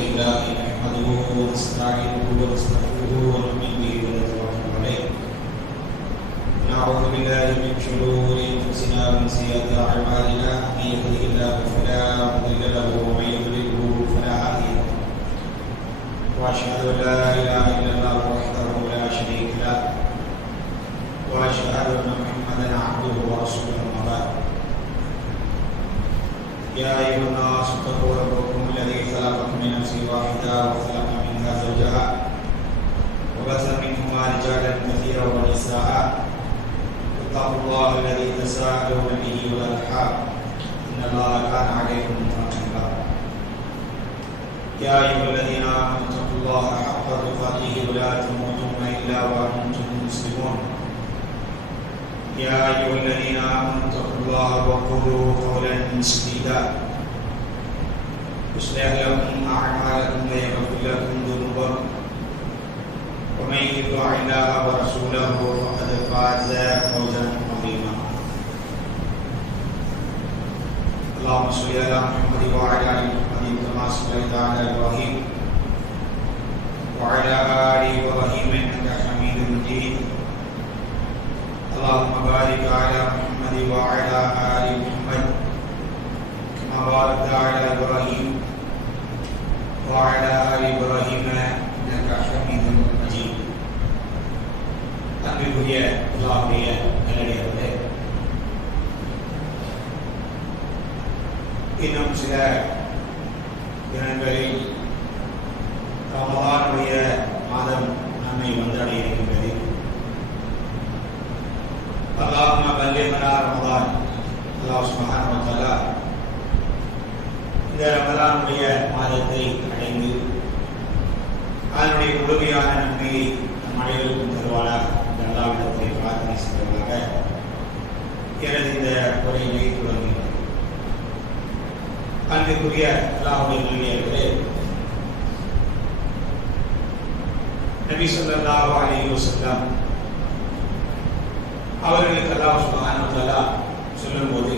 لله نحمده ونستعينه ونستغفره ونؤمن به ونتوكل عليه ونعوذ بالله من شرور انفسنا ومن سيئات اعمالنا من يهده الله فلا مضل له ومن يضلله فلا هادي له واشهد ان لا اله الا الله وحده لا شريك له واشهد ان محمدا عبده ورسوله اما بعد يا أيها الناس اتقوا ربكم الذي خلقكم من نفس واحدة وخلق منها زوجها وبث منهما رجالا كثيرا ونساء واتقوا الله الذي تساءلون به والأرحام إن الله كان عليكم رقيبا يا أيها الذين آمنوا اتقوا الله حق تقاته ولا تموتن إلا وأنتم مسلمون يا أيها الذين آمنوا اتقوا الله وقولوا قولا سديدا يصلح لكم أعمالكم ويغفر لكم ذنوبكم ومن يطع الله ورسوله فقد فاز فوزا عظيما اللهم صل على محمد وعلى آل محمد كما صليت على إبراهيم وعلى آل إبراهيم إنك حميد مجيد اللهم بارك على محمد وعلى آل محمد كما باركت على إبراهيم وعلى آل إبراهيم إنك حميد مجيد அன்பிற்குரிய அல்லாஹ்வுடைய நல்லடியார்களே, இன்னும் சில தினங்களில் ரமலானுடைய மாதம் நம்மை வந்தடைய இருக்கின்றது. اللهم بلغنا رمضان. அல்லாஹ் சுப்ஹானஹு வ தஆலா இந்த ரமலானுடைய மாதத்தை அடைந்து அதனுடைய முழுமையான நன்மையை நம் அனைவருக்கும் தருவானாக என்று அல்லாஹ்விடத்தை பிரார்த்தனை செய்வதாக எனது இந்த உரையை தொடங்குகிறேன். அன்பிற்குரிய அல்லாஹ்வுடைய நல்லடியார்களே, நபி ஸல்லல்லாஹு அலைஹி வஸல்லம் அவர்களுக்கு அல்லாஹ் சுப்ஹானஹு வ தஆலா சொல்லும்போது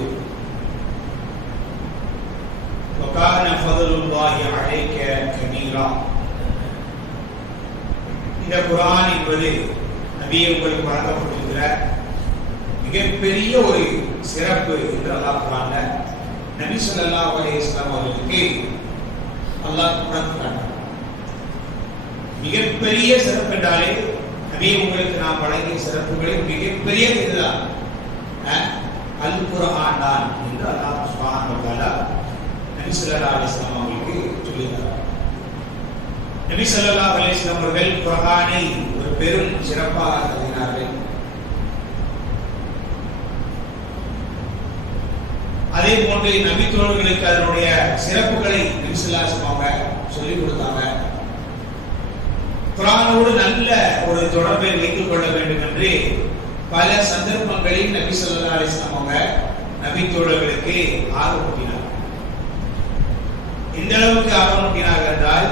வகான ஃபதுலுல்லாஹி அலைக கபீரா, இந்த குர்ஆன் என்பது நபியே உங்களுக்கு வழங்கப்பட்டிருக்கிற மிகப்பெரிய ஒரு சிறப்பு என்று அல்லாஹ் குர்ஆன்ல நபி ஸல்லல்லாஹு அலைஹி வஸல்லம் அவர்களுக்கு அல்லாஹ் கொடுத்தார். மிகப்பெரிய சிறப்பு என்றாலே நபியே உங்களுக்கு நாம் வழங்கிய சிறப்புகளில் மிகப்பெரிய இதுதான் அல் குர்ஆன் தான் என்று அல்லாஹ் சுப்ஹானஹு வ தஆலா நபி ஸல்லல்லாஹு அலைஹி வஸல்லம் அவர்களுக்கு சொல்லினார். நபி ஸல்லல்லாஹு அலைஹி வஸல்லம் அவர்கள் குர்ஆனை ஒரு பெரும் சிறப்பாக கருதினார்கள். அதே போன்று நபி தோழர்களுக்கு அதனுடைய சிறப்புகளை நபி ஸல்லல்லாஹு அலைஹி வஸல்லம் அவங்க சொல்லிக் கொடுத்தாங்க. குர்ஆனோடு நல்ல ஒரு தொடர்பை வைத்துக் கொள்ள வேண்டும் என்று பல சந்தர்ப்பங்களில் நபி ஸல்லல்லாஹு அலைஹி வஸல்லம் அவங்க நபி தோழர்களுக்கு ஆர்வமூட்டினார். இந்த அளவுக்கு ஆர்வமூட்டினார்கள் என்றால்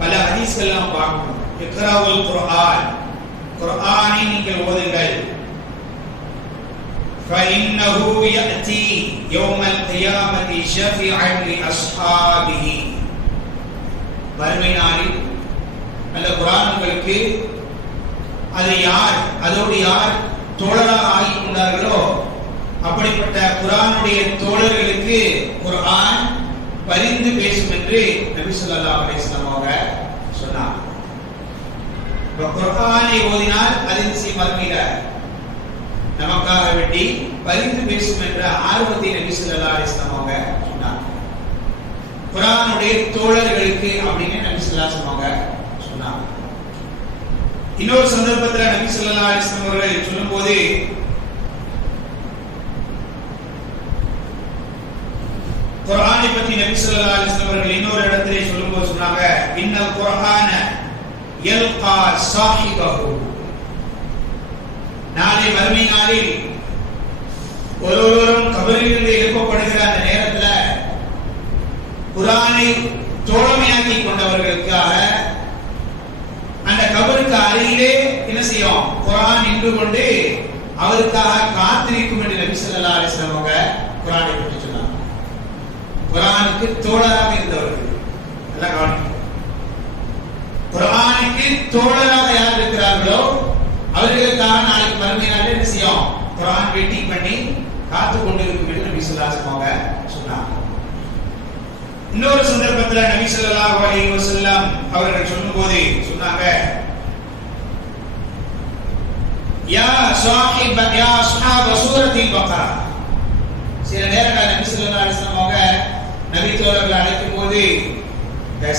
பல ஹதீஸ்கள் நாம் பார்க்கணும். இக்ராவுல் குர்ஆன், குர்ஆனை நீங்கள் ஓதுங்கள். فإنه يأتي يوم القيامة شفيعا لأصحابه, மறுமை நாளில் அந்த குர்ஆன் உங்களுக்கு அது யார் அதோடு யார் தோழராக ஆகிக் கொண்டார்களோ அப்படிப்பட்ட குர்ஆனுடைய தோழர்களுக்கு குர்ஆன் பரிந்து பேசும் என்று நபி ஸல்லல்லாஹு அலைஹி வஸல்லம் அவங்க சொன்னார். குர்ஆனை ஓதினால் அது மறுமையில நமக்காக வேண்டி பரிந்து பேசும் என்ற ஆர்வத்தை நபி ஸல்லல்லாஹு அலைஹி வஸல்லம் அவங்க சொன்னார். குர்ஆனுடைய தோழர்களுக்கு அப்படின்னு நபி ஸல்லல்லாஹு அலைஹி வஸல்லம் அவங்க சொன்னார். இன்னொரு சந்தர்ப்பத்தில் நபி ஸல்லல்லாஹு அலைஹி வஸல்லம் அவர்கள் சொல்லும்போது குர்ஆனை பற்றி நபி ஸல்லல்லாஹு அலைஹி வஸல்லம் அவர்கள் இன்னொரு இடத்திலே சொல்லும்போது சொன்னாங்க, இன்னல் குர்ஆன யல்கா ஸாஹிபஹு, நாளை மறுமை நாளில் ஒருவரும் கபரிலிருந்து எழுப்பப்படுகிற அந்த நேரத்தில் குர்ஆனை தோழமையாக்கி கொண்டவர்களுக்காக அந்த கபருக்கு அருகிலே என்ன செய்யும், குர்ஆன் நின்று கொண்டு அவருக்காக காத்திருக்கும் என்று நபி ஸல்லல்லாஹு அலைஹி வஸல்லம் அவங்க குர்ஆனை பற்றி சொன்னாங்க. குர்ஆனுக்கு தோழராக இருந்தவர்கள் எல்லாம் கவனிக்கணும். குர்ஆனுக்கு தோழராக யார் இருக்கிறார்களோ அவர்களுக்காக நாளைக்கு மறுமை நாளில் என்ன செய்யும்? குர்ஆன் வெயிட்டிங் பண்ணி காத்து கொண்டிருக்கும் என்று நபி ஸல்லல்லாஹு அலைஹி வஸல்லம் சொன்னாங்க. இன்னொரு சந்தர்ப்பத்தில் நபி ஸல்லல்லாஹு அலைஹி வஸல்லம் அவர்கள் சொல்லும்போது சொன்னாங்க, யா அஸ்ஹாப சூரத்தில் பக்ரா. சில நேரங்கள் நபி ஸல்லல்லாஹு அலைஹி வஸல்லம் அவங்க நபி தோழர்களை அழைக்கும் போது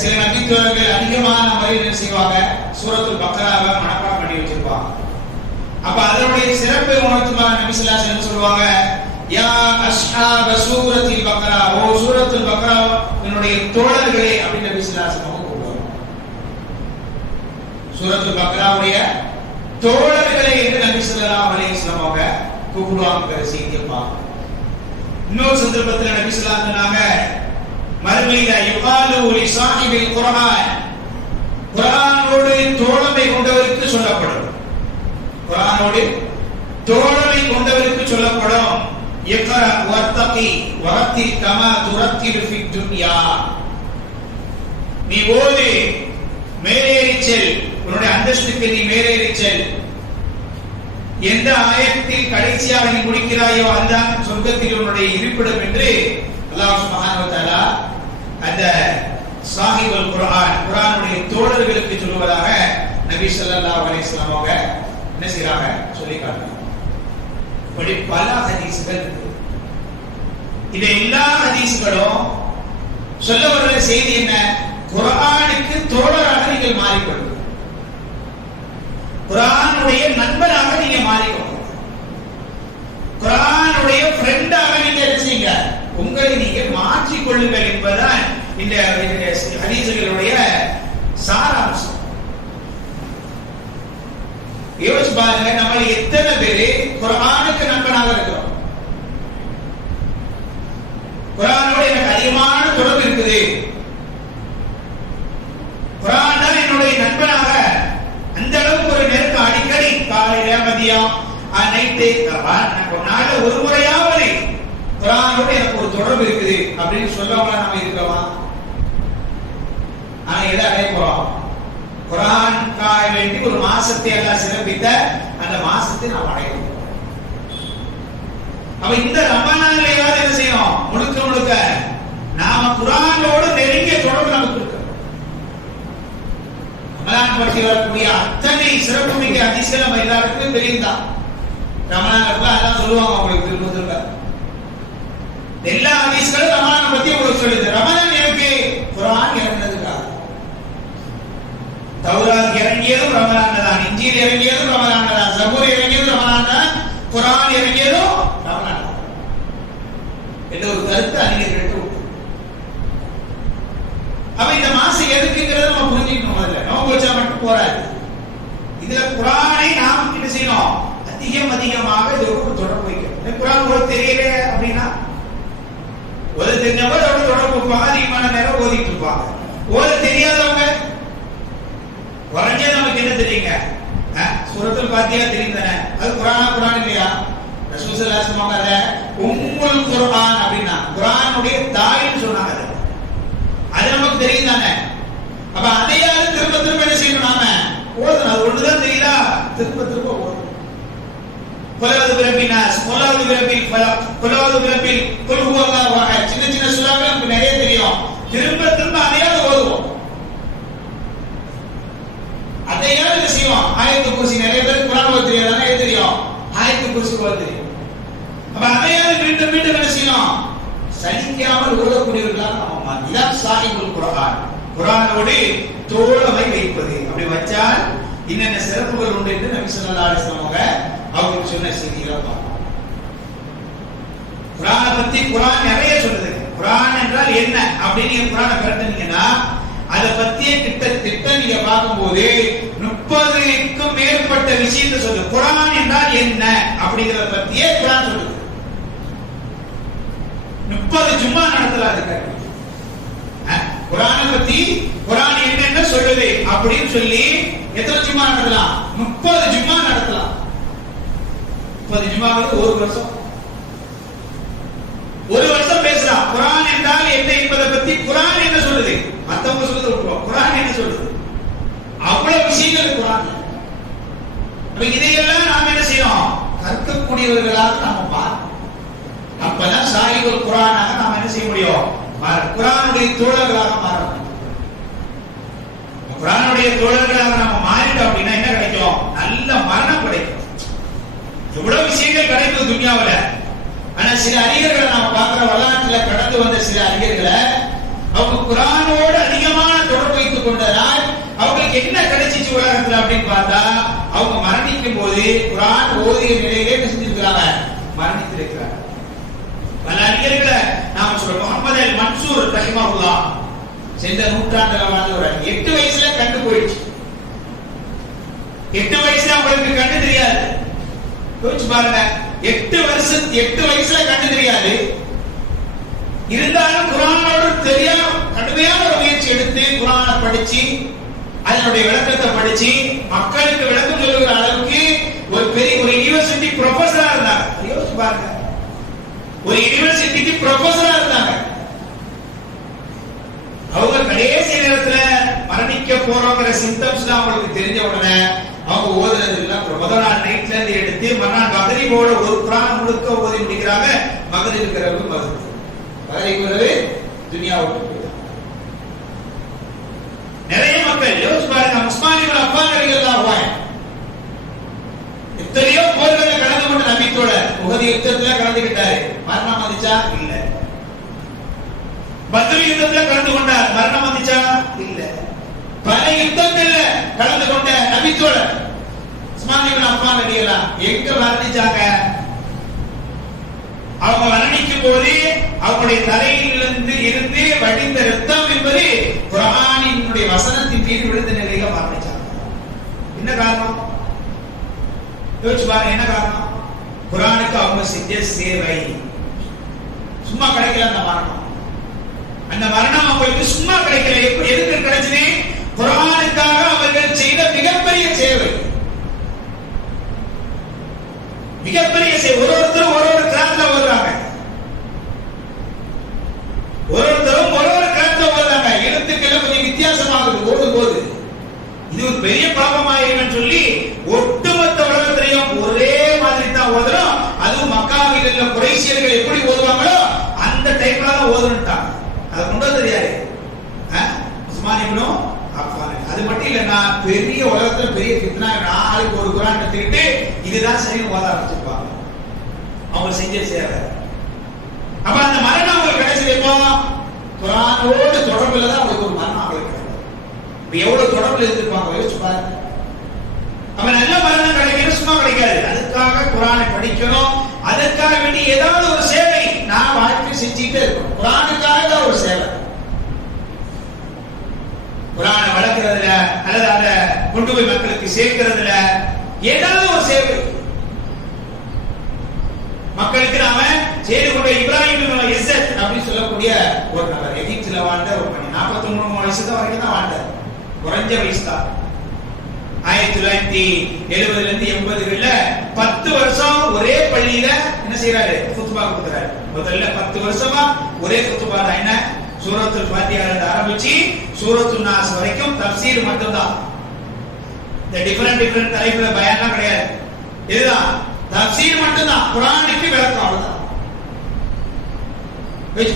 சில நபி தோழர்கள் அதிகமான முறையில் என்ன செய்வாங்க? சூரத்துல் பக்ராவை மனப்பாடம் பண்ணி வச்சிருப்பாங்க. அப்ப அதனுடைய சிறப்பை உணர்த்துமாக நபி ஸல்லல்லாஹு அலைஹி வஸல்லம் சொல்லுவாங்க, யா அஸ்ஹாப சூரத்தில் பக்ரா, ஓ சூரத்துல் பக்ரா என்னுடைய தோழர்களே அப்படின்னு நபி ஸல்லல்லாஹு அலைஹி வஸல்லம் கூப்பிடுவாங்க. சூரத்துல் பக்ராவுடைய தோழர்களே என்று நபி ஸல்லல்லாஹு அலைஹி வஸல்லம் அவங்க கூப்பிடுவாங்க. செய்தியை பார்க்க இன்னொரு சந்தர்ப்பத்தில் நபி ஸல்லல்லாஹு அலைஹி வஸல்லம் சொன்னாங்க, மறுமையில யுகாலு லி ஸாஹிபில் குர்ஆன், குர்ஆனோடு தோழமை கொண்டவருக்கு சொல்லப்படும். குர்ஆனோடு தோழமை கொண்டவருக்கு சொல்லப்படும், இக்ரா வர்தகி வரத்தில் கமா துரத்தில் ஃபித் துன்யா. நீ ஓது, மேலேறிச் செல், உன்னுடைய அந்தஸ்துக்கு நீ மேலேறிச் செல். எந்த ஆயத்தில் கடைசியாக நீ முடிக்கிறாயோ அதுதான் சொர்க்கத்தில் உன்னுடைய இருப்பிடம் என்று அல்லாஹ் சுப்ஹானஹு வ தஆலா அந்த சாஹிபுல் குர்ஆன், குர்ஆனுடைய தோழர்களுக்கு சொல்வதாக நபி ஸல்லல்லாஹு அலைஹி வஸல்லம் அவங்க என்ன செய்றாங்க? சொல்லி காட்டுறாங்க. இப்படி பல ஹதீஸ்கள் இருக்கு. இந்த எல்லா ஹதீஸ்களும் சொல்ல வர செய்தி என்ன? குர்ஆனுக்கு தோழராக நீங்கள் மாறிக்கொள்ளுங்கள், குர்ஆனுடைய நண்பராக நீங்க மாறிக்கொள்ளுங்கள், குர்ஆனுடைய ஃப்ரெண்டாக நீங்க செய்யுங்க, உங்களை நீங்க மாற்றிக் கொள்ளுங்கள் என்பதுதான் இந்த ஹதீஸ்களுடைய சாராம்சம். யோசிச்சு பாருங்க, நம்ம எத்தனை பேரு குர்ஆனுக்கு நண்பனாக இருக்கிறோம்? குர்ஆனோட எனக்கு அதிகமான தொடர்பு இருக்குது, குர்ஆன் தான் என்னுடைய நண்பனாக, அந்த அளவுக்கு ஒரு நெருக்கம், அடிக்கடி காலையில மதியம் நைட்டு ஒரு நாள் ஒரு முறையாவது குர்ஆனோட எனக்கு ஒரு தொடர்பு இருக்குது அப்படின்னு சொல்லவா நாம இருக்கிறோமா? ஆனா எதை அடைய போறோம்? குர்ஆனுக்காக வேண்டி ஒரு மாசத்தை எல்லாம் சிறப்பித்த அந்த மாசத்தை நாம் அடையணும். அப்ப இந்த ரமலான்லயாவது என்ன செய்யணும்? முழுக்க முழுக்க நாம குர்ஆனோடு நெருங்கிய தொடர்பு நமக்கு இருக்கு. ரமலான் பற்றி வரக்கூடிய அத்தனை சிறப்புமிக்க ஹதீஸ்கள் நம்ம எல்லாருக்கும் தெரியும்தான். ரமலான்ல அல்லாஹ் சொல்லுவாங்க உங்களுக்கு திரும்ப திரும்ப எல்லா ஹதீஸ்களும் ரமலான் பத்தி உங்களுக்கு சொல்லுது. ரமலான் எனக்கு குர்ஆன் இறங்கினதுக்காக. தௌராத் இறங்கியதும் ரமலான்ல தான், இன்ஜீல் இறங்கியதும் ரமலான்ல தான், ஜபூர் இறங்கியதும் ரமலான்ல தான், குர்ஆன் இறங்கியதும் ரமலான்ல தான் என்ற ஒரு கருத்து அறிஞர்களுக்கு உண்டு. அப்ப இந்த மாசம் எதுக்குங்கிறத நம்ம புரிஞ்சுக்கணும். முதல்ல நோன்பு வச்சா மட்டும் போராது. இதுல குர்ஆனை நாம் என்ன செய்யணும்? அதிகமாக இதோடு தொடர்பு வைக்கணும். குர்ஆன் ஒரு தெரியல அப்படின்னா ஒரு தெரிஞ்சவங்க அதோட தொடர்பு வைப்பாங்க, அதிகமான நேரம் ஓதிட்டு இருப்பாங்க. ஓத தெரியாதவங்க குறைஞ்சது நமக்கு என்ன தெரியுங்க? சூரத்துல் ஃபாத்திஹா தெரியும் தானே? அது குர்ஆன் இல்லையா? ரசூல் ஸல்லல்லாஹு அலைஹி வஸல்லம் அத உம்முல் குர்ஆன் அப்படினா குர்ஆனுடைய தாய்ன்னு சொன்னாங்க. அது நமக்கு தெரியும் தானே? அப்ப அதையாவது திரும்ப திரும்ப என்ன செய்யணும்? நாம ஓதணும். அது ஒண்ணுதான் தெரியுதா? திரும்ப திரும்ப ஓதணும். குல்அஊது பிரப்பினாஸ், குல்அஊது பிரப்பில் ஃபலக், குல்அஊது பிரப்பில் குல் ஹுவல்லாஹு அஹத், சின்ன சின்ன சூறாக்கள் நமக்கு நிறைய தெரியும். திரும்ப திரும்ப அதையாவது ஓதுவோம். அதையாவது என்ன செய்வோம்? ஆயத்துல் குர்சி, நிறைய பேருக்கு குர்ஆன் ஓத தெரியாது, நிறைய தெரியும். ஆயத்துல் குர்சி ஓத தெரியும். அப்ப அதையாவது மீண்டும் மீண்டும் என்ன செய்யணும்? சலிக்காமல் ஓதக்கூடியவர்களாக நம்ம மாறணும். இதான் சாஹிபுல் குர்ஆன், குர்ஆனோடு தோழமை வைப்பது. அப்படி வச்சால் என்னென்ன சிறப்புகள் உண்டு என்று நபி ஸல்லல்லாஹு அலைஹி வஸல்லம் அவருக்கு சொன்ன செய்திகளை பார்ப்போம். குர்ஆனை பத்தி குர்ஆன் நிறைய சொல்லுது. குர்ஆன் என்றால் என்ன அப்படின்னு குர்ஆனை கரெக்டீங்கன்னா அதை பத்திய கிட்ட நீங்க பார்க்கும்போது 30க்கும் மேற்பட்ட விஷயத்தை சொல்லுது. குர்ஆன் என்றால் என்ன அப்படிங்கறத பத்தியே குர்ஆன் சொல்லுது. 30 ஜும்மா நடத்தலாது. குர்ஆனை பத்தி குர்ஆன் என்னென்ன சொல்லுது அப்படின்னு சொல்லி எத்தனை ஜும்மா நடத்தலாம்? 30 ஜும்மா நடத்தலாம். 30 ஜும்மாவுக்கு ஒரு வருஷம் பேசலாம். குர்ஆன் என்றால் என்ன என்பதை பத்தி குர்ஆன் என்ன சொல்லுது? மத்த மத்தவங்க சொல்றது விட்டுருவோம், குர்ஆன் என்ன சொல்லுது? அவ்வளவு விஷயங்கள் குர்ஆன். அப்ப இதையெல்லாம் நாம் என்ன செய்யணும்? கற்கக்கூடியவர்களாக நாம பார்க்கணும். அப்பதான் சாஹிபுல் குர்ஆனாக நாம் என்ன செய்ய முடியும்? குர்ஆனுடைய தோழர்களாக மாறணும். குர்ஆனுடைய தோழர்களாக நாம மாறிட்டோம் அப்படின்னா என்ன கிடைக்கும்? நல்ல மரணம் கிடைக்கும். எவ்வளவு விஷயங்கள் கிடைக்கும் துன்யாவுல. ஆனா சில அறிஞர்களை நாம பார்க்கிற வரலாற்றுல கடந்து வந்த சில அறிஞர்களை அவங்க குர்ஆனோடு அதிகமான தொடர்பு வைத்துக் கொண்டதால் அவங்களுக்கு என்ன கிடைச்சிச்சு உலகத்துல அப்படின்னு பார்த்தா, அவங்க மரணிக்கும் போது குர்ஆன் ஓதிய நிலையிலே என்ன செஞ்சிருக்கிறாங்க? மரணித்திருக்கிறாங்க. பல அறிஞர்களை நாம சொல்றோம். முஹம்மது அல் மன்சூர் ரஹிமஹுல்லாஹ் சென்ற நூற்றாண்டுல வாழ்ந்தவர். 8 வயசுல கண்டு போயிடுச்சு. 8 வயசுல அவங்களுக்கு கண்டு தெரியாது. யோசிச்சு பாருங்க, 8 வயசுல கண்டு தெரியாது. இருந்தாலும் குர்ஆனோடு தெரியாம கடுமையான ஒரு முயற்சி எடுத்து குர்ஆனை படிச்சு அதனுடைய விளக்கத்தை படிச்சு மக்களுக்கு விளக்கம் சொல்லுகிற அளவுக்கு ஒரு பெரிய ஒரு யூனிவர்சிட்டி ப்ரொஃபஸரா இருந்தாங்க. யோசிச்சு பாருங்க, ஒரு யூனிவர்சிட்டிக்கு ப்ரொஃபஸரா இருந்தாங்க. அவங்க கடைசி நேரத்துல மரணிக்க போறோங்கிற சிம்டம்ஸ் தான் அவங்களுக்கு தெரிஞ்ச உடனே அவங்க ஓதுறது இல்ல. முதல் நாள் நைட்ல இருந்து எடுத்து மறுநாள் மகரிபோட ஒரு குர்ஆன் முழுக்க ஓதி முடிக்கிறாங்க. மகரிப் இரவு மகரிப் இரவு துன்யாவுக்கு போயிட்டாங்க. நிறைய மக்கள் யோசிச்சு பாருங்க, உஸ்மான் இப்னு அஃபான் ரலியல்லாஹு அன்ஹு எத்தனையோ போர்களை கலந்து கொண்ட நபித்தோட உஹது யுத்தத்துல கலந்துக்கிட்டாரு. மரணம் வந்துச்சா? இல்ல. பத்ர் யுத்தத்துல கலந்து கொண்டார். மரணம் வந்துச்சா? இல்ல. பல யுத்தங்கள்ல கலந்து கொண்ட நபித்தோட உஸ்மான் இப்னு அஃபான் ரலியல்லாஹு அன்ஹு எங்க மரணிச்சாங்க? அவங்க மரணிக்கும் போது அவங்களுடைய தலையிலிருந்து இருந்து வடிந்த ரத்தம் என்பது குர்ஆனினுடைய வசனத்தின் மீது விழுந்த நிலையில மரணிச்சாங்க. என்ன காரணம்? யோசிச்சு பாருங்க, என்ன காரணம்? குர்ஆனுக்கு அவங்க செஞ்ச சேவை. சும்மா கிடைக்கல அந்த மரணம். அந்த மரணம் அவங்களுக்கு சும்மா கிடைக்கல. எதுக்கு கிடைச்சது? குர்ஆனுக்காக அவர்கள் செய்த மிகப்பெரிய சேவை. மிகப்பெரிய சேவை. ஒருத்தரும் ஒரு கிராத்துல ஓடுறாங்க. ஒருத்தரும் ஒரு கிராத்துல ஓடுறாங்க. எழுத்துக்கள் கொஞ்சம் வித்தியாசமாகுது ஓடும் போது. இது ஒரு பெரிய பாவமாயிருன்னு சொல்லி ஒட்டுமொத்த உலகத்திலையும் ஒரே மாதிரி தான் ஓதுறோம். அதுவும் மக்காவில் உள்ள குறைஷியர்கள் எப்படி ஓதுவாங்களோ அந்த டைப்ல தான் ஓதுன்னுட்டாங்க. அதை கொண்டு வந்தது யாரு? உஸ்மான் இப்னு அஃபான். அது மட்டும் இல்லைன்னா பெரிய உலகத்துல பெரிய ஃபித்னா, நாளைக்கு ஒரு குர்ஆன் எடுத்துக்கிட்டு இதுதான் சரின்னு ஓத ஆரம்பிச்சிருப்பாங்க. அவங்க செஞ்ச சேவை. அப்ப அந்த மரணம் அவங்களுக்கு கிடைச்சது எப்போ? குர்ஆனோடு தொடர்புல தான் அவங்களுக்கு ஒரு மரணம் அவங்களுக்கு கிடைக்கும். இப்ப எவ்வளவு தொடர்புல இருந்திருப்பாங்க யோசிச்சு பாருங்க. அப்ப நல்ல மரணம் கிடைக்கணும், சும்மா கிடைக்காது. அதுக்காக குர்ஆனை படிக்கணும். அதற்காக வேண்டி ஏதாவது ஒரு சேவை நான் வாழ்க்கை செஞ்சுட்டே இருக்கணும். குர்ஆனுக்காக தான் ஒரு சேவை. குர்ஆனை வளர்க்கிறதுல அல்லது அதை கொண்டு போய் மக்களுக்கு சேர்க்கிறதுல ஏதாவது ஒரு சேவை மக்களுக்கு நாம செய்து கொண்ட. இப்ராஹிம் இஸ்ஸத் அப்படின்னு சொல்லக்கூடிய ஒரு நபர் எகிப்துல வாழ்ந்த ஒரு மனிதன். 43 வயசு தான் வரைக்கும் தான் வாழ்ந்தார். குறைஞ்ச வயசு தான். 1970ல இருந்து 80கள்ல 10 வருஷம் ஒரே பள்ளியில என்ன செய்யறாரு? குத்பா கொடுக்கிறாரு. முதல்ல 10 வருஷமா ஒரே குத்பா தான். என்ன? சூரத்துல் ஃபாத்திஹால இருந்து ஆரம்பிச்சு சூரத்துன் நாஸ் வரைக்கும் தஃப்சீர் மட்டும்தான். இந்த டிஃபரண்ட் தலைப்புல பயான்லாம் கிடையாது. இதுதான் தஃப்சீர் மட்டும்தான். குர்ஆனுக்கு விளக்கம் அவ்வளவுதான்.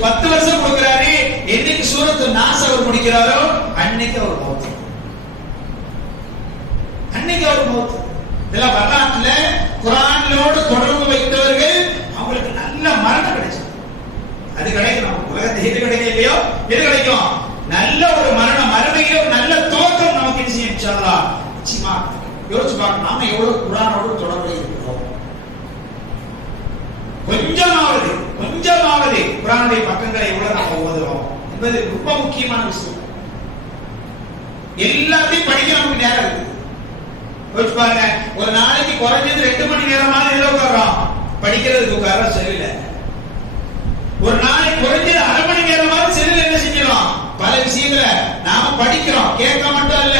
10 வருஷம் கொடுக்கிறாரு. என்னைக்கு சூரத்துன் நாஸ் அவர் முடிக்கிறாரோ அன்னைக்கு அவர் மௌத். அன்னைக்கு அவர் மௌத். இதெல்லாம் வரலாற்றுல குர்ஆனோடு தொடர்பு வைத்தவர்கள் அவங்களுக்கு நல்ல மரணம் கிடைச்சது. அது கிடைக்கும். உலகத்தில் எது கிடைக்கும் இல்லையோ, எது கிடைக்கும்? நல்ல ஒரு மரணம், மறுமையில ஒரு நல்ல தோற்றம் நமக்கு நிச்சயம் இன்ஷா அல்லாஹ் நிச்சயமா. யோசிச்சு பார்க்கணும், நாம எவ்வளவு குர்ஆனோடு தொடர்பு இருக்கிறோம். கொஞ்சமாவது குர்ஆனுடைய பக்கங்களை எவ்வளவு நம்ம ஓதுறோம் என்பது ரொம்ப முக்கியமான விஷயம். எல்லாத்தையும் படிக்க நமக்கு நேரம் இருக்கு. யோசிச்சு பாருங்க, ஒரு நாளைக்கு குறைஞ்சது 2 மணி நேரமாவது எதுல உட்கார்றோம்? படிக்கிறதுக்கு உட்கார சரியில்லை. ஒரு நாளைக்கு குறைஞ்சது 1/2 மணி நேரமாவது செல்லுல என்ன செஞ்சிடும்? பல விஷயங்களை நாம படிக்கிறோம். கேட்க மட்டும் இல்ல,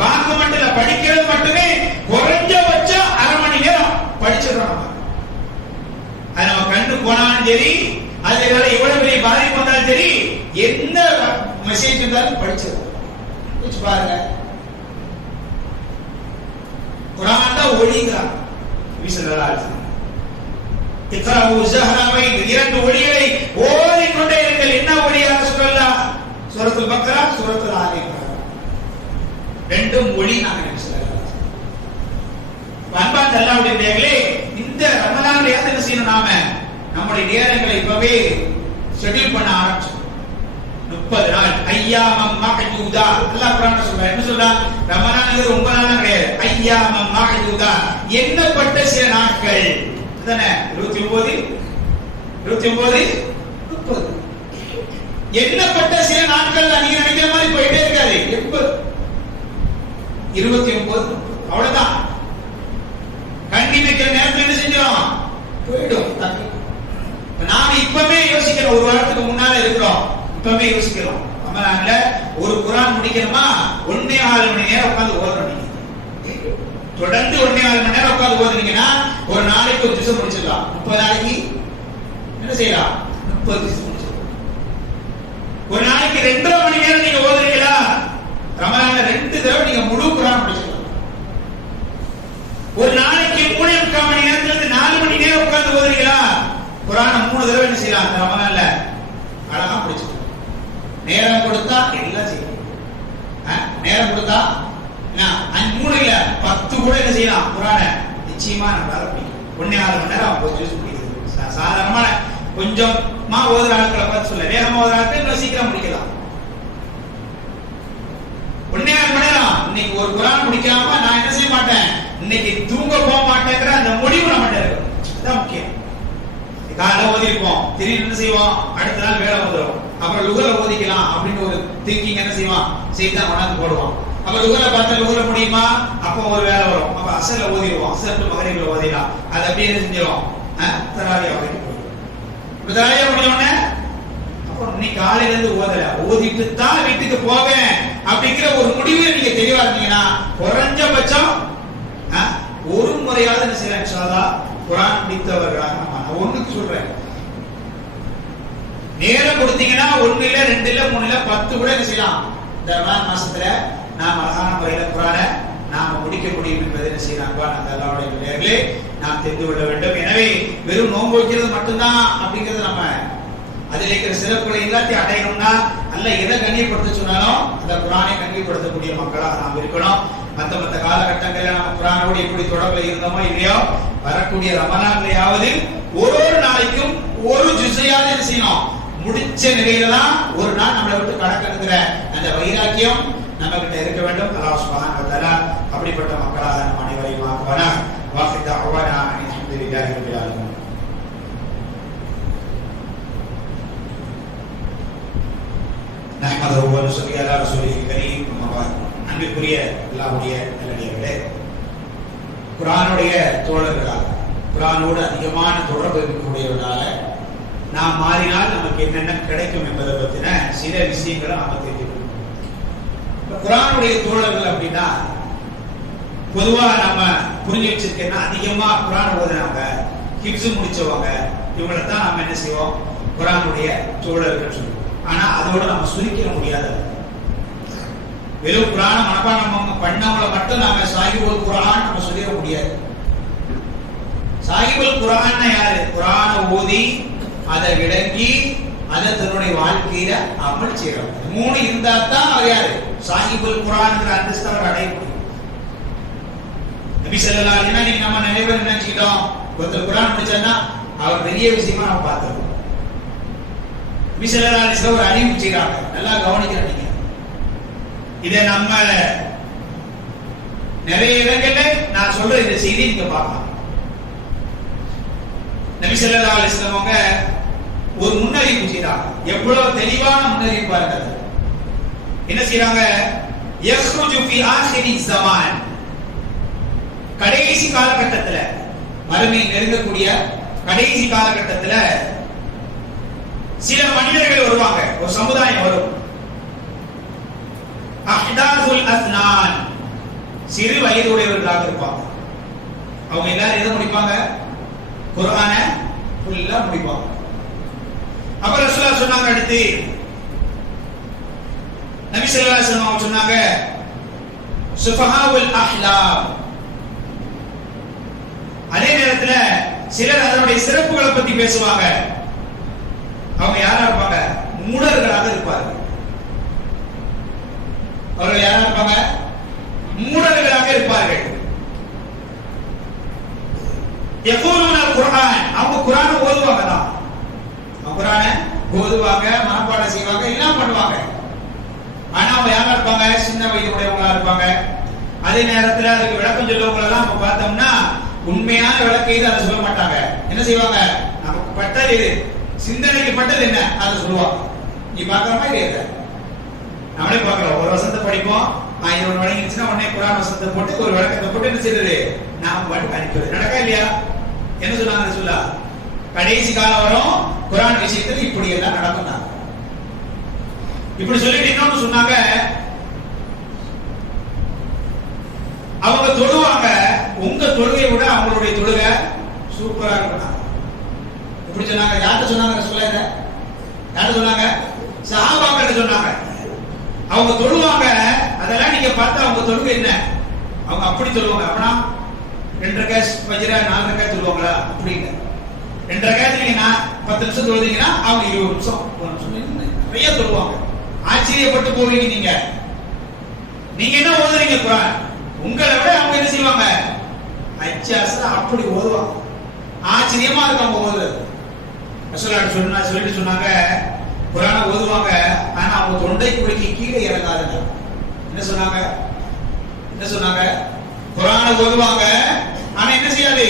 பார்க்க மட்டும் இல்ல, படிக்கிறது மட்டுமே குறைஞ்சபட்சம் 1/2 மணி நேரம் படிச்சிடறோம். அது நம்ம கண்ணு போனாலும் சரி, அதனால எவ்வளவு பெரிய பாதிப்பு வந்தாலும் சரி, எந்த மெசேஜ் இருந்தாலும் படிச்சது வச்சு பாருங்க. குர்ஆன் தான் ஒளிங்கிறாங்க. நபி ஸல்லல்லாஹு அலைஹி வஸல்லம் இக்ராஉ ஸஹராவைன், இரண்டு ஒளிகளை ஓதிக்கொண்டே இருங்கள். என்ன ஒளியாக சொல்லலாம்? சூரத்துல் பக்ரா, சூரத்துல் ஆலி இம்ரான், ரெண்டும் ஒளி. நாங்க நபி ஸல்லல்லாஹு அலைஹி வஸல்லம் அன்பார்ந்த அல்லாஹ்வுடைய பிள்ளைகளே, இந்த ரமலான்ல என்ன செய்யணும்? நாம நம்முடைய நேரங்களை இப்பவே ஷெட்யூல் பண்ண ஆரம்பிச்சோம். 30 நாள் ஐயாமம் மஅதூதா. அல்லாஹ் குர்ஆன்ல சொல்றார். என்ன சொல்றார்? ரமலான்ங்கிறது 9 நாள் கிடையாது. ஐயாமம் மஅதூதா, எண்ணப்பட்ட சில நாட்கள். அதானே 29 30 எண்ணப்பட்ட சில நாட்கள். நீங்க நினைக்கிற மாதிரி போயிட்டே இருக்காது. 29 அவ்வளவுதான். கண்ணி வைக்கிற நேரத்தில் என்ன செஞ்சோம்? போயிடும். நாம இப்பவே யோசிக்கிறோம். ஒரு வாரத்துக்கு முன்னால இருக்கிறோம், இப்பவே யோசிக்கிறோம். ரமலான்ல ஒரு குர்ஆன் முடிக்கணுமா, 1.5 மணி நேரம் உட்கார்ந்து ஓதணும். தொடர்ந்து 1.5 மணி நேரம் உட்கார்ந்து ஓதுனீங்கன்னா ஒரு நாளைக்கு ஒரு ஜுஸ் முடிச்சிடலாம். 30 நாளைக்கு என்ன செய்யலாம்? 30 ஜுஸ் முடிச்சிடலாம். ஒரு நாளைக்கு 2.5 மணி நேரம் நீங்க ஓதுறீங்களா, ரமலான்ல 2 தடவை நீங்க முழு குர்ஆன் முடிச்சிடலாம். ஒரு நாளைக்கு 3.5 மணி நேரத்துல இருந்து 4 மணி நேரம் உட்கார்ந்து ஓதுறீங்களா, குர்ஆனை 3 தடவை என்ன செய்யலாம்? ரமலான்ல அழகா படிச்சுக்கலாம். நேரம் கொடுத்தா எல்லாம் செய்யலாம். நேரம் கொடுத்தா 3 இல்ல 10 கூட என்ன செய்யலாம்? குர்ஆனை நிச்சயமா நம்மளால படிக்கலாம். 1.5 மணி நேரம் ஒரு ஜூஸ் முடிக்கிறது சாதாரணமான. கொஞ்சமா ஓதுற ஆட்களை பார்த்து சொல்ல, வேகமா ஓதுற ஆட்கள் சீக்கிரம் முடிக்கலாம். 1.5 மணி நேரம் இன்னைக்கு ஒரு குர்ஆன் முடிக்காம நான் என்ன செய்ய மாட்டேன், இன்னைக்கு தூங்க போக மாட்டேங்கிற அந்த முடிவு நம்மகிட்ட இருக்கும். அதுதான் முக்கியம். காலை ஓதிருப்போம், திடீர்னு என்ன செய்வோம்? அடுத்த நாள் வேலை வந்துடும். அப்புறம் லுகர ஓதிக்கலாம் அப்படின்னு ஒரு திங்கிங் என்ன செய்வான்? செய்தான் கொண்டாந்து போடுவான். அப்ப லுகர பார்த்தா லுகர முடியுமா? அப்போ ஒரு வேலை வரும். அப்ப அசர்ல ஓதிடுவோம், அசர் டு மகரிப்ல ஓதிடலாம். அது அப்படியே என்ன செஞ்சிடும்? தராவியா ஓதிட்டு போயிடும். இப்ப தராவியா முடிஞ்ச உடனே அப்போ நீ காலையில இருந்து ஓதல, ஓதிட்டு தான் வீட்டுக்கு போவேன் அப்படிங்கிற ஒரு முடிவுல நீங்க தெளிவா இருந்தீங்கன்னா குறைஞ்சபட்சம் ஒரு முறையாவது என்ன செய்யலாம்? இன்ஷா அல்லாஹ் குர்ஆன் முடித்தவர்களாக நான் ஒண்ணுக்கு சொல்றேன். நேரம் கொடுத்தீங்கன்னா 1 இல்ல 2 இல்ல 3 இல்ல 10 கூட என்ன செய்யலாம்? இந்த ரமலான் மாசத்துல நாம் அழகான முறையில குர்ஆனை நாம முடிக்க முடியும் என்பதை என்ன செய்யலாம்? அந்த அல்லாஹ்வுடைய பிள்ளைகளே நாம் தெரிந்து கொள்ள வேண்டும். எனவே வெறும் நோன்பு வைக்கிறது மட்டும்தான் அப்படிங்கிறது நம்ம அதில் இருக்கிற சிறப்புகளை எல்லாத்தையும் அடையணும்னா அல்ல எதை கண்ணியப்படுத்த சொன்னாலும் அந்த குர்ஆனை கண்ணியப்படுத்தக்கூடிய மக்களாக நாம் இருக்கணும். மற்ற காலகட்டங்களில் நம்ம குர்ஆனோடு எப்படி தொடர்புல இருந்தோமோ இல்லையோ, வரக்கூடிய ரமலான்லயாவது ஒரு நாளைக்கும் ஒரு ஜுஸையாவது என்ன செய்யணும்? முடிச்ச நிலையில தான் ஒரு நாள் நம்மளை விட்டு கடக்கணுங்கிற அந்த வைராக்கியம் நம்ம கிட்ட இருக்க வேண்டும். அல்லாஹ் சுப்ஹானஹு வ தஆலா அப்படிப்பட்ட மக்களாக நம் அனைவரையும் ஆக்குவானாக. வாஹித் தஅவானா அல்ஹம்துலில்லாஹி ரப்பில் ஆலமீன். நஹ்மதுஹு வ நுஸல்லி அலா ரசூலில் கரீம். அன்பிற்குரிய அல்லாஹ்வுடைய நல்லடியார்களே, குர்ஆனுடைய தோழர்களாக, குர்ஆனோடு அதிகமான தொடர்பு இருக்கக்கூடியவர்களாக நாம் மாறினால் நமக்கு என்னென்ன கிடைக்கும் என்பதை பற்றின சில விஷயங்களை நாம தெரிஞ்சுக்கணும். குர்ஆனுடைய தோழர்கள் அப்படின்னா பொதுவா நம்ம புரிஞ்சு வச்சிருக்கேன்னா அதிகமா குர்ஆன் ஓதுனவங்க, ஹிஃப்ஸ் முடிச்சவங்க, இவங்களை தான் நம்ம என்ன செய்வோம்? குர்ஆனுடைய தோழர்கள் சொல்லுவோம். ஆனா அதோட நம்ம சுருக்கிட முடியாது. வெறும் குர்ஆன மனப்பாடம் பண்ணவங்கள மட்டும் நாம சாஹிபுல் குர்ஆன் நம்ம சொல்லிட முடியாது. சாஹிபுல் குர்ஆன் யாரு? குர்ஆனை ஓதி அதை விளங்கி அதை தன்னுடைய வாழ்க்கையில அமல் செய்யறவங்க. 3 இருந்தா தான் அவர் யாரு? சாஹிபுல் குர்ஆன்ங்கிற அந்தஸ்தை அவர் அடைய முடியும். நபி ஸல்லல்லாஹு அலைஹி வஸல்லம் நம்ம நிறைய பேர் நினைச்சுக்கிட்டோம், ஒருத்தர் குர்ஆன் படிச்சான்னா அவர் பெரிய விஷயமா நம்ம பார்த்தோம். நபி ஸல்லல்லாஹு அலைஹி வஸல்லம் ஒரு அறிவு செய்றாங்க, நல்லா கவனிக்கிறீங்க. இதை நம்ம நிறைய இடங்கள்ல நான் சொல்ற இந்த செய்தி நீங்க பார்க்கலாம். நபி ஸல்லல்லாஹு அலைஹி வஸல்லம் அவங்க ஒரு முன்னறிவிப்பு செய்றாங்க. எவ்வளவு தெளிவான முன்னறிவிப்பு பாருங்க. என்ன செய்றாங்க? யக்ருஜு ஃபி ஆখিরি ஸமான், கடைசி காலகட்டத்துல, மறுமை நெருங்கக்கூடிய கடைசி காலகட்டத்துல சில மனிதர்கள் வருவாங்க, ஒரு சமுதாயம் வரும். அஹ்தாதுல் அஸ்னான், சிறு வயதுடையவர்களாக இருப்பாங்க. அவங்க எல்லாரும் எதை முடிப்பாங்க? குர்ஆனை ஃபுல்லா முடிப்பாங்க. அப்ப ரசூலுல்லாஹ் சொன்னாங்க, அடுத்து நபி ஸல்லல்லாஹு அலைஹி வஸல்லம் சொன்னாங்க சுஃபஹாவுல் அஹ்லாம். அதே நேரத்துல சிலர் அதனுடைய சிறப்புகளை பத்தி பேசுவாங்க. அவங்க யாரா இருப்பாங்க? மூடர்களாக இருப்பார்கள். அவர்கள் யாரா இருப்பாங்க? மூடர்களாக இருப்பார்கள். யகூலுன குர்ஆன், அவங்க குர்ஆனை ஓதுவாங்க தான். அவங்க குர்ஆனை ஓதுவாங்க, மனப்பாடம் செய்வாங்க, எல்லாம் பண்ணுவாங்க. ஆனா அவங்க யாரா இருப்பாங்க? சின்ன வயது உடையவங்களா இருப்பாங்க. அதே நேரத்துல அதுக்கு விளக்கம் சொல்லவங்க எல்லாம் நம்ம பார்த்தோம்னா உண்மையான விளக்கம் இது அதை சொல்ல மாட்டாங்க. என்ன செய்வாங்க? நமக்கு பட்டது இது, சிந்தனைக்கு பட்டது என்ன அதை சொல்லுவாங்க. நீ பாக்குற மாதிரி இல்ல, நம்மளே பாக்குறோம். ஒரு வசனத்தை படிப்போம், இது ஒன்று வழங்கிடுச்சுன்னா உடனே குர்ஆன் வசனத்தை போட்டு ஒரு விளக்கத்தை போட்டு என்ன செய்யறது, நாம பாட்டு அனுப்பிடுறது. நடக்கா இல்லையா? என்ன சொன்னாங்க சொல்லா? கடைசி காலம் வரும் குர்ஆன் விஷயத்துல இப்படி எல்லாம் நடக்கும். இப்படி சொல்லிட்டு இன்னொன்னு சொன்னாங்க, அவங்க தொழுவாங்க, உங்க தொழுகையை விட அவங்களுடைய தொழுகை சூப்பரா இருக்கும். இப்படி சொன்னாங்க. யார்கிட்ட சொன்னாங்க? சொல்லுங்க. யார்கிட்ட சொன்னாங்க? சஹாபாக்கள் சொன்னாங்க. அவங்க தொழுவாங்க, அதெல்லாம் நீங்க பார்த்தா அவங்க தொழுகை என்ன, அவங்க அப்படி சொல்லுவாங்க. அப்படின்னா 2 ரக்காத் ஃபஜ்ர் 4 ரக்காத் சொல்லுவாங்களா? அப்படி இல்லை. 2 ரக்காத் நீங்க 10 நிமிஷம் தொழுதீங்கன்னா அவங்க 20 நிமிஷம் நிறைய சொல்லுவாங்க. ஆச்சரியப்பட்டு போவீங்க. நீங்க என்ன ஓதுறீங்க குர்ஆன், உங்களை விட அவங்க என்ன செய்வாங்க? அச்சாசா அப்படி ஓதுவாங்க. ஆச்சரியமா இருக்கு அவங்க ஓதுறது. ரசூலுல்லாஹி சொல்லிட்டு சொன்னாங்க, குர்ஆனை ஓதுவாங்க, ஆனா அவங்க தொண்டை குழிக்கு கீழே இறங்காதுங்க. என்ன சொன்னாங்க? குர்ஆனை ஓதுவாங்க, ஆனா என்ன செய்யாது?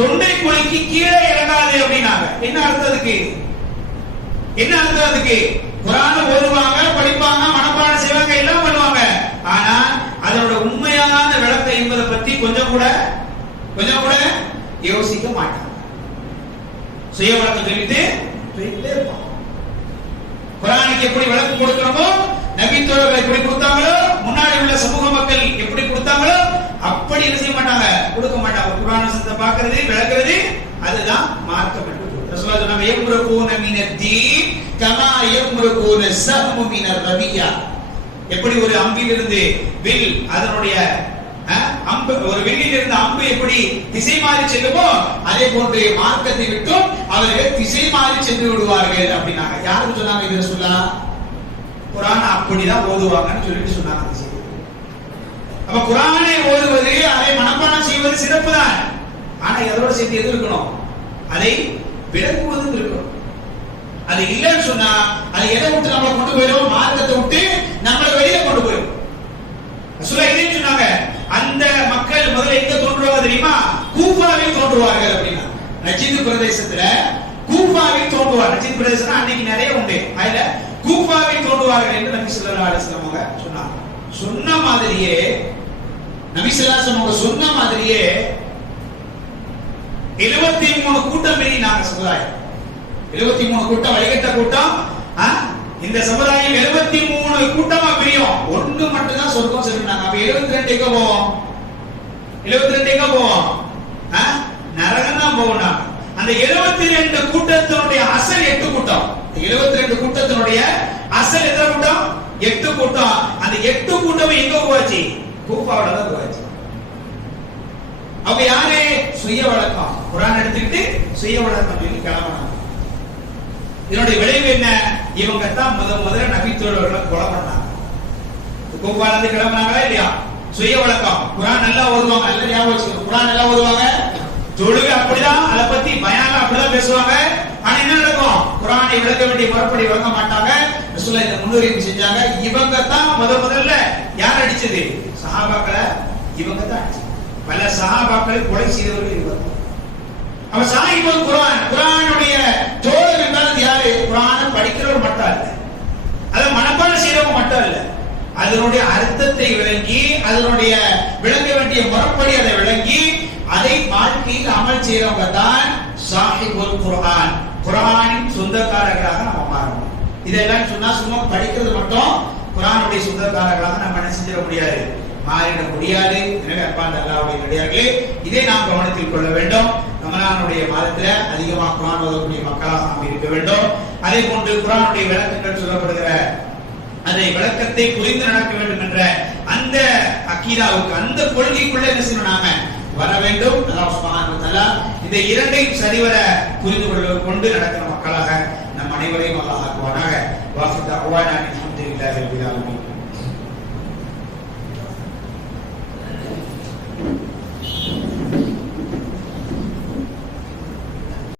தொண்டை குழிக்கு கீழே இறங்காது அப்படின்னாங்க. என்ன அர்த்தம் அதுக்கு? குர்ஆனை ஓதுவாங்க, படிப்பாங்க, மனப்பாடம் செய்வாங்க, எல்லாம் பண்ணுவாங்க. ஆனா அதோட உண்மையான விளக்கம் என்பதை பத்தி கொஞ்சம் கூட யோசிக்க மாட்டாங்க. சுய விளக்கம் சொல்லிட்டு போயிட்டே இருப்பாங்க. குர்ஆனுக்கு எப்படி விளக்கம் கொடுக்கணுமோ, நபி தோழர்கள் எப்படி கொடுத்தாங்களோ, முன்னாடி உள்ள சமூக மக்கள் எப்படி கொடுத்தாங்களோ அப்படி என்ன செய்ய மாட்டாங்க, கொடுக்க மாட்டாங்க. குர்ஆன் வசனத்தை பார்க்கிறது, விளக்குறது, அதுதான் மார்க்கம் என்று ரசூலுல்லாஹி சொன்னாங்க. யம்ருகூன மினத்தீன் கமா யம்ருகூன ஸஹ்மு மினர் ரபியா. எப்படி ஒரு அம்பிலிருந்து வில், அதனுடைய அம்பு, ஒரு வில்லில் இருந்து அம்பு எப்படி திசை மாறி செல்லுமோ அதே போன்று மார்க்கத்தை விட்டும் அவர்கள் திசை மாறி சென்று விடுவார்கள் அப்படின்னாங்க. யாருக்கு சொன்னாங்க இது? ரசூலுல்லாஹ். குர்ஆன் அப்படிதான் ஓதுவாங்கன்னு சொல்லிட்டு சொன்னாங்க. அப்ப குர்ஆனை ஓதுவது, அதை மனப்பாடம் செய்வது சிறப்பு தான். ஆனா எதோட சேர்த்து எது இருக்கணும்? அதை விளக்குவதும் இருக்கணும். அது இல்லைன்னு சொன்னா அது எதை விட்டு நம்மளை கொண்டு போயிடும்? மார்க்கத்தை விட்டு நம்மளை வெளியில கொண்டு போயிடும். ரசூலுல்லாஹ் இதே சொன்னாங்க, அந்த மக்கள் முதல்ல எங்க தோன்றுவாங்க தெரியுமா? கூஃபாவில் தோன்றுவார்கள் அப்படின்னா. நஜீத் பிரதேசத்துல கூஃபாவில் தோன்றுவார். நஜீத் பிரதேசம் அன்னைக்கு நிறைய உண்டு. அதுல கூஃபாவில் தோன்றுவார்கள் என்று நபி ஸல்லல்லாஹு அலைஹி வஸல்லம் சொன்னாங்க. சொன்ன மாதிரியே நபி ஸல்லல்லாஹு அலைஹி வஸல்லம் சொன்ன மாதிரியே 73 கூட்டம் பிரினாங்க சமுதாயம். 73 கூட்டம், வழிகட்ட கூட்டம். இந்த சமுதாயம் 73 கூட்டமா பிரியும். ஒன்று மட்டும் தான் சொர்க்கம் செல்லுனாங்க. அப்ப 72 எங்க போவோம்? 72 எங்க போவோம்? நரகம் தான் போவோம். அந்த 72 கூட்டத்தினுடைய அசல் 8 கூட்டம். 72 கூட்டத்தினுடைய அசல் எத்தனை கூட்டம்? 8 கூட்டம். அந்த 8 கூட்டமும் எங்க போவாச்சு? கூஃபாவுல தான் போவாச்சு. அவங்க யாரு? சுய வழக்கம். குர்ஆன் எடுத்துக்கிட்டு சுய வழக்கம் சொல்லி கிளம்பினாங்க. இதனுடைய விளைவு என்ன? இவங்க தான் முதல்ல நபி தோழர்களை கொலை பண்ணாங்க. கூஃபால இருந்து கிளம்பினாங்களா இல்லையா? சுய வழக்கம். குர்ஆன் நல்லா ஓதுவாங்க, நல்ல ஞாபகம் வச்சுக்கணும். குர்ஆன் நல்லா ஓதுவாங்க, தொழுகை அப்படிதான், அதை பத்தி பயான் அப்படிதான் பேசுவாங்க. ஆனா என்ன நடக்கும்? குர்ஆனை விளக்க வேண்டிய முறைப்படி விளக்க மாட்டாங்க. ரசூலுல்லாஹ் இத முன்னுரிமை செஞ்சாங்க. இவங்க தான் முதல்ல யார் அடிச்சது? சஹாபாக்களை இவங்க தான் அடிச்சது. பல சஹாபாக்களை கொலை செய்தவர்கள் இவங்க. அவ சாஹிபுல் குர்ஆன், குர்ஆனுடைய தோழர் என்றால் யாரு? குர்ஆனை படிக்கிறவர் மட்டும் இல்ல, அத மனப்பாடம் செய்யறவங்க மட்டும் இல்ல, அதனுடைய அர்த்தத்தை விளங்கி, அதனுடைய விளங்க வேண்டிய முறைப்படி அதை விளங்கி, அதை வாழ்க்கையில் அமல் செய்யறவங்க தான் சாஹிபுல் குர்ஆன். குர்ஆனின் சொந்தக்காரர்களாக நம்ம மாறணும். இதெல்லாம் சொன்னா சும்மா படிக்கிறது மட்டும் குர்ஆனுடைய சொந்தக்காரர்களாக நம்ம என்ன செஞ்சிட முடியாது, மாறிட முடியாது. எனவே அன்பார்ந்த அல்லாஹ்வுடைய நல்லடியார்களே, இதை நாம் கவனத்தில் கொள்ள வேண்டும். ரமலானுடைய மாதத்துல அதிகமாக குர்ஆன் ஓதக்கூடிய மக்களாக நாம் இருக்க வேண்டும். அதே போன்று குர்ஆனுடைய விளக்கங்கள் சொல்லப்படுகிற அதை விளக்கத்தை புரிந்து நடக்க வேண்டும் என்ற அந்த அக்கீதாவுக்கு, அந்த கொள்கைக்குள்ள என்ன செய்யணும், நாம வர வேண்டும். அல்லாஹ் சுப்ஹானஹு வ தஆலா இந்த இரண்டையும் சரிவர புரிந்து கொண்டு நடக்கிற மக்களாக நம் அனைவரையும் அல்லாஹ் ஆக்குவானாக. வாஃபித் தஅவானா அல்ஹம்துலில்லாஹி ரப்பில் ஆலமீன்.